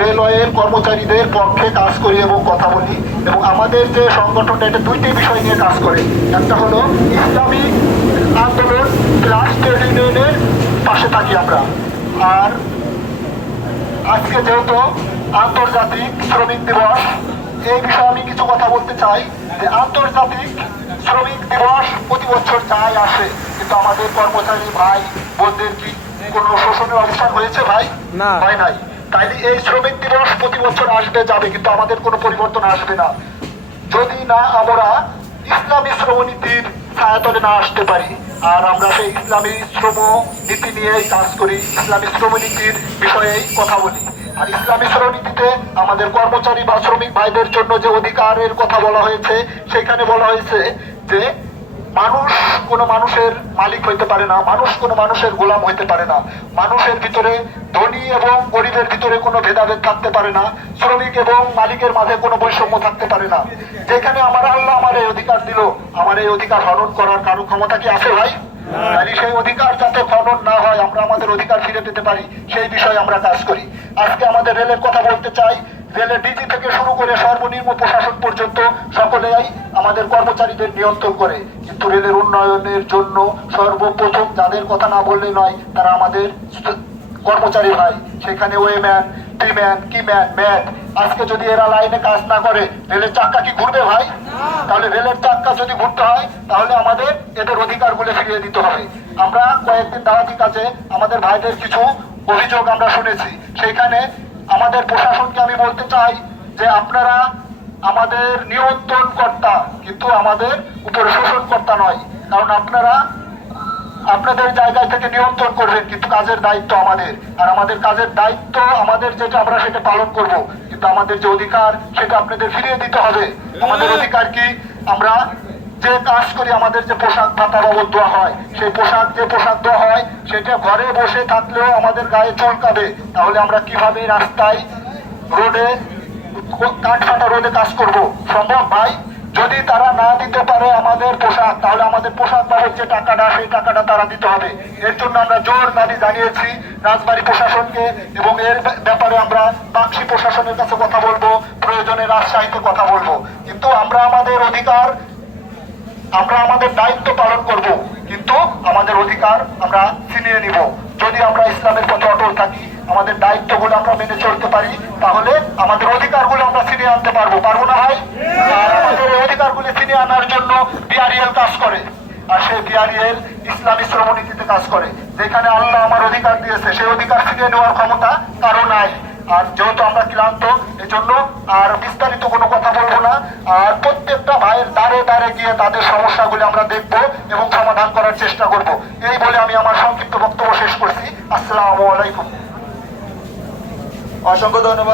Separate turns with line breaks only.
রেলওয়ের কর্মচারীদের পক্ষে কাজ করি এবং কথা বলি। এবং আমাদের যে সংগঠনটা এটা দুইটি বিষয় নিয়ে কাজ করে। একটা হলো ইসলামী আন্দোলন প্লাস ট্রেড ইউনিয়নের পাশে থাকি আমরা। আর আজকে যেহেতু আন্তর্জাতিক শ্রমিক দিবস এই বিষয়ে আমি কিছু কথা বলতে চাই যে আন্তর্জাতিক শ্রমিক দিবস প্রতি বছর যায় আসে কিন্তু আমাদের কর্মচারী ভাই বোনদের কি কোনো শোষণের অবস্থান হয়েছে ভাই?
না।
হয় নাই। তাইলে এই শ্রমিক দিবস প্রতি বছর আসবে, যাবে, কিন্তু আমাদের কোনো পরিবর্তন আসবে না। যদি না আমরা ইসলামী শ্রমনীতির ছায়াতলে না আসতে পারি, আর আমরা সেই ইসলামী শ্রম নীতি নিয়েই কাজ করি, ইসলামী শ্রমনীতির বিষয়েই কথা বলি। আর ইসলামী শ্রমনীতিতে আমাদের কর্মচারী বা শ্রমিক ভাইদের জন্য যে অধিকারের কথা বলা হয়েছে, সেখানে বলা হয়েছে যে মানুষ কোনো মানুষের মালিক হইতে পারে না, মানুষ কোনো মানুষের গোলাম হইতে পারে না, মানুষের ভিতরে ধনী এবং গরিবের ভিতরে কোনো ভেদাভেদ থাকতে পারে না, শ্রমিক এবং মালিকের মাঝে কোনো বৈষম্য থাকতে পারে না। যেখানে আমার আল্লাহ আমার এই অধিকার দিল, আমার এই অধিকার হরণ করার কারও ক্ষমতা কি আছে ভাই? সেই অধিকার যাতে খনন না হয়, আমরা আমাদের অধিকার ফিরে পেতে পারি, সেই বিষয়ে আমরা কাজ করি। আজকে আমাদের রেলের কথা বলতে চাই রেলের ডিজি থেকে শুরু করে সর্বনিম্ন প্রশাসন পর্যন্ত সকলেই আমাদের কর্মচারীদের নিয়ন্ত্রণ করে। কিন্তু রেলের উন্নয়নের জন্য সর্বপ্রথম যাদের কথা না বললে নয়, তারা আমাদের কর্মচারী ভাই। সেখানে ওয়েম্যান, টিম্যান, কিম্যান, ম্যান। আজকে যদি এরা লাইনে কাজ না করে, রেলের চাক্কা কি ঘুরবে ভাই? তাহলে রেলের চাক্কা যদি ঘুরতে হয়, তাহলে আমাদের এদের অধিকার অধিকারগুলো ফিরিয়ে দিতে হবে। আমরা কয়েকদিন দাওয়াতি কাজে আমাদের ভাইদের কিছু অভিযোগ আমরা শুনেছি। সেইখানে আমাদের প্রশাসনকে আমি বলতে চাই যে আপনারা আমাদের নিয়ন্ত্রণ কর্তা কিন্তু আমাদের উপরে শোষণ কর্তা নয়। কারণ আপনারা আপনাদের জায়গায় থেকে নিয়ন্ত্রণ করবেন কিন্তু কাজের দায়িত্ব আমাদের। আর আমাদের কাজের দায়িত্ব আমাদের যেটা আমরা সেটা পালন করব। কিন্তু আমাদের যে অধিকার সেটা আপনাদের ফিরিয়ে দিতে হবে। আমাদের অধিকার কি? আমরা যে কাজ করি আমাদের যে পোশাক ভাতা বাবদ দেওয়া হয়, সেই পোশাক যে পোশাক দেওয়া হয়, সেটা ঘরে বসে থাকলেও আমাদের গায়ে চুলকাবে তাহলে আমরা কীভাবে রাস্তায় রোডে কাঠ ফাটা রোদে কাজ করব? সম্ভব ভাই? যদি তারা না দিতে পারে আমাদের পোশাক, তাহলে আমাদের পোশাক বাবদ যে টাকাটা, সেই টাকাটা তারা দিতে হবে। এর জন্য আমরা জোর দাবি জানিয়েছি রাজবাড়ী প্রশাসনকে এবং এর ব্যাপারে আমরা বাক্সি প্রশাসনের কাছে কথা বলব, প্রয়োজনে রাজশাহীতে কথা বলব। কিন্তু আমরা আমাদের অধিকার আমরা আমাদের দায়িত্ব পালন করব, কিন্তু আমাদের অধিকার আমরা ছিনিয়ে নিব। যদি আমরা ইসলামের পথে অটল থাকি, আমাদের দায়িত্বগুলো আমরা মেনে চলতে পারি, তাহলে আমাদের অধিকারগুলো আমরা ছিনিয়ে আনতে পারব। পারব না ভাই? আমাদের এই অধিকারগুলো ছিনিয়ে আনার জন্য বিআরএল কাজ করে, আর সেই বিআরএল ইসলামী শ্রমনীতিতে কাজ করে, যেখানে আল্লাহ আমার অধিকার দিয়েছে, সেই অধিকার ছিনিয়ে নেওয়ার ক্ষমতা কারও নাই। আর যেহেতু আমরা ক্লান্ত, এজন্য আর বিস্তারিত কোনো কথা বলব না। প্রত্যেকটা ভাইয়ের দ্বারে দ্বারে গিয়ে তাদের সমস্যাগুলি আমরা দেখব এবং সমাধান করার চেষ্টা করব। এই বলে আমি আমার সংক্ষিপ্ত বক্তব্য শেষ করছি। আসসালাম আলাইকুম।
অসংখ্য ধন্যবাদ।